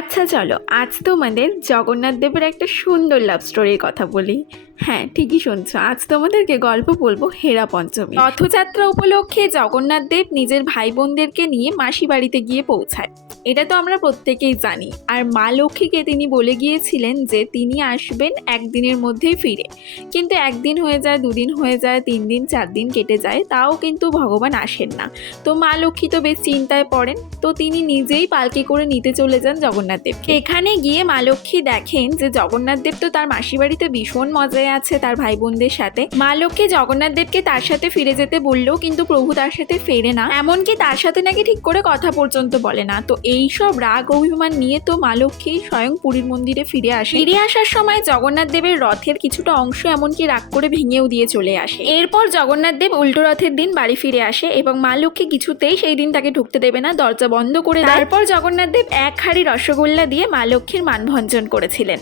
আচ্ছা চলো আজ তোমাদের জগন্নাথ দেবের একটা সুন্দর লাভ স্টোরির কথা বলি। হ্যাঁ ঠিকই শুনছো, আজ তোমাদেরকে গল্প বলবো হেরা পঞ্চমী। রথযাত্রা উপলক্ষে জগন্নাথ দেব নিজের ভাই বোনদেরকে নিয়ে মাসি বাড়িতে গিয়ে পৌঁছায়। এটা তো আমরা প্রত্যেকেই জানি। আর মা লক্ষ্মীকে তিনি বলে গিয়েছিলেন যে তিনি আসবেন একদিনের মধ্যেই ফিরে, কিন্তু একদিন হয়ে যায়, দুদিন হয়ে যায়, 3 দিন 4 দিন কেটে যায়, তাও কিন্তু ভগবান আসেন না। তো মা লক্ষ্মী তো বেশ চিন্তায় পড়েন, তো তিনি নিজেই পালকি করে নিতে চলে যান জগন্নাথ দেবকে। এখানে গিয়ে মা লক্ষ্মী দেখেন যে জগন্নাথ দেব তো তার মাসি বাড়িতে ভীষণ মজায় আছে তার ভাই বোনদের সাথে। মা লক্ষ্মী জগন্নাথ দেবকে তার সাথে ফিরে যেতে বললেও কিন্তু প্রভু তার সাথে ফেরে না, এমনকি তার সাথে নাকি ঠিক করে কথা পর্যন্ত বলে না। তো এই সব রাগ অভিমান নিয়ে তো মা লক্ষ্মী স্বয়ং পুরীর মন্দিরে ফিরে আসে। ফিরে আসার সময় জগন্নাথ দেবের রথের কিছুটা অংশ এমনকি রাগ করে ভেঙেও দিয়ে চলে আসে। এরপর জগন্নাথ দেব উল্টো রথের দিন বাড়ি ফিরে আসে এবং মা লক্ষ্মী কিছুতেই সেই দিন তাকে ঢুকতে দেবে না, দরজা বন্ধ করে দেয়। তারপর জগন্নাথ দেব 1 হাঁড়ি রসগোল্লা দিয়ে মা লক্ষ্মীর মানভঞ্জন করেছিলেন।